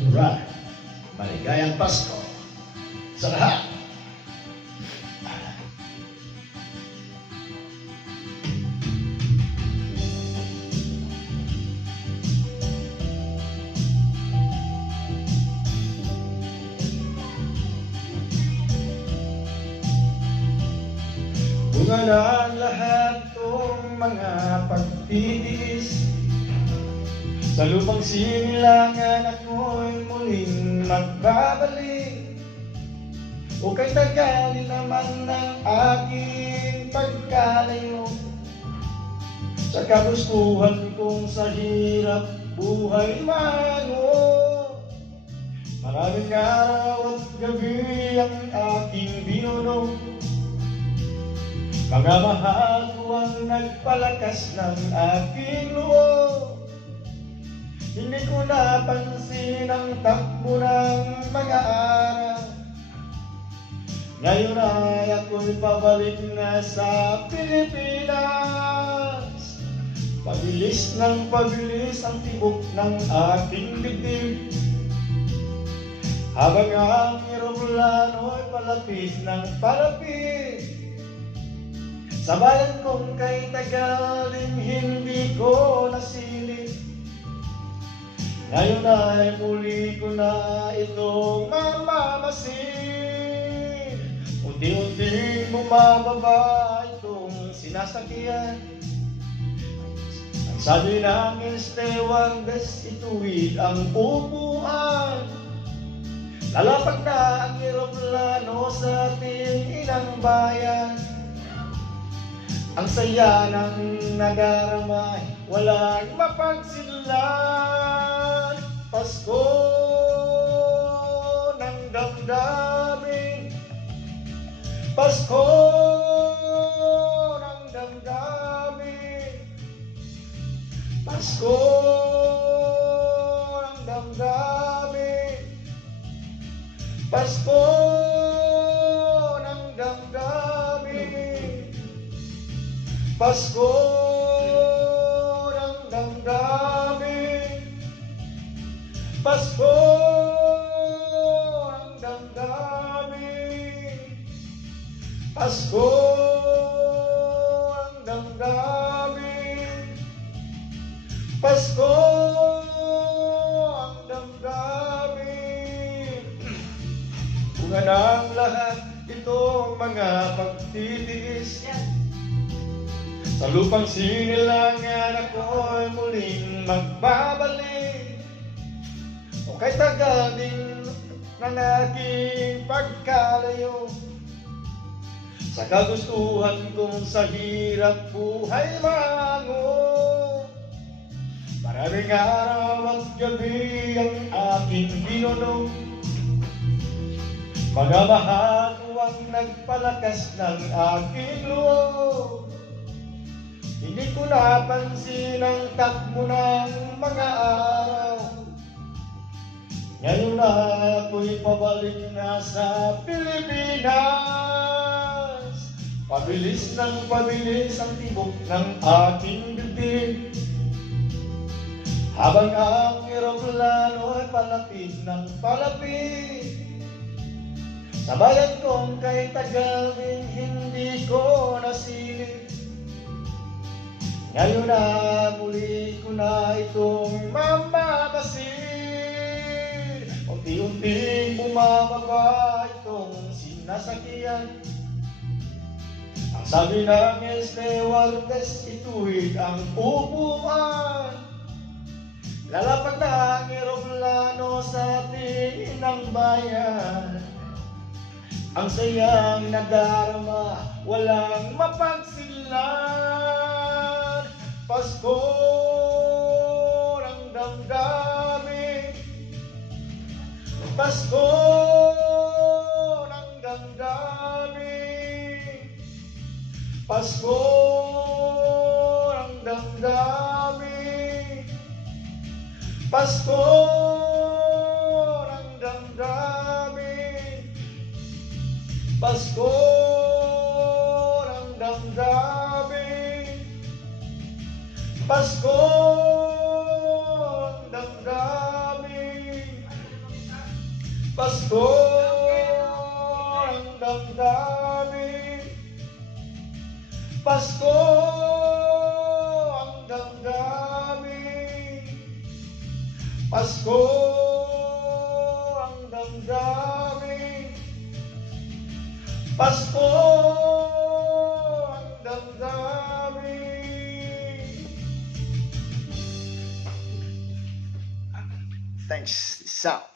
Alright, maligayang Pasko sa lahat. Bunga na ang lahat kong mga pagtitiis. Sa lupang sinilangan ako'y muling magbabalik. O kay tagalin naman ng aking pagkalayo. Sa kagustuhan kong sa hirap buhay mango. Maraming araw at gabi ang aking binuno. Mga mahal ko ang nagpalakas ng aking loob. Hindi ko napansin ang takbo ng mga araw. Ngayon ay ako'y pabalik na sa Pilipinas. Pabilis ng pabilis ang tibok ng aking dibdib. Habang ang eroplano'y palapit ng palapit. Sa bayan kong kay tagal din hindi ko nasilip. Ngayon ay muli ko na itong mamamasin. Unti-unting bumababa itong sinasakyan. Ang sabi ng stewardess, ituwid ang upuan. Lalapag na ang eroplano sa ating inang bayan. Ang saya ng nagaramay, walang mapagsinlan. Pasko ng damdamin, Pasko ng damdamin, Pasko ng damdamin, Pasko ng damdamin, Pasko ng damdamin, Pasko ng damdamin, Pasko ng damdamin, Pasko ang damdamin. Bunga ng lahat itong mga pagtitiis. Sa lupang sinilangan ako'y muling magbabalik. O kay tagal din ng aking pagkalayo. Sa kagustuhan kong sa hirap buhay mango. Maraming araw at gabi ang aking binuno. Mga mahal ko ang nagpalakas ng aking loob. Hindi ko napansin ang takbo ng mga araw. Ngayon na ako'y pabalik na sa Pilipinas. Pabilis ng pabilis ang tibok ng aking bibig. Habang ang eroplano ay palapit ng palapit. Sa bayan kong kay tagal din hindi ko nasilip. Ngayon na muli ko na itong mamamasin. Unti-unting bumababa itong sinasakyan. Ang sabi ng stewardess, ituwid ang upuan. Lalapag na ang eroplano sa ating inang bayan. Ang sayang nadarama, walang mapagsinlan. Pasko ng damdamin, Pasko ng damdamin, Pasko ng damdamin, Pasko ng damdamin, Pasko ng damdamin, Pasko ng damdamin, Pasko ang damdamin, Pasko ang damdamin, Pasko ang damdamin, Pasko ang damdamin. Thanks. Isa.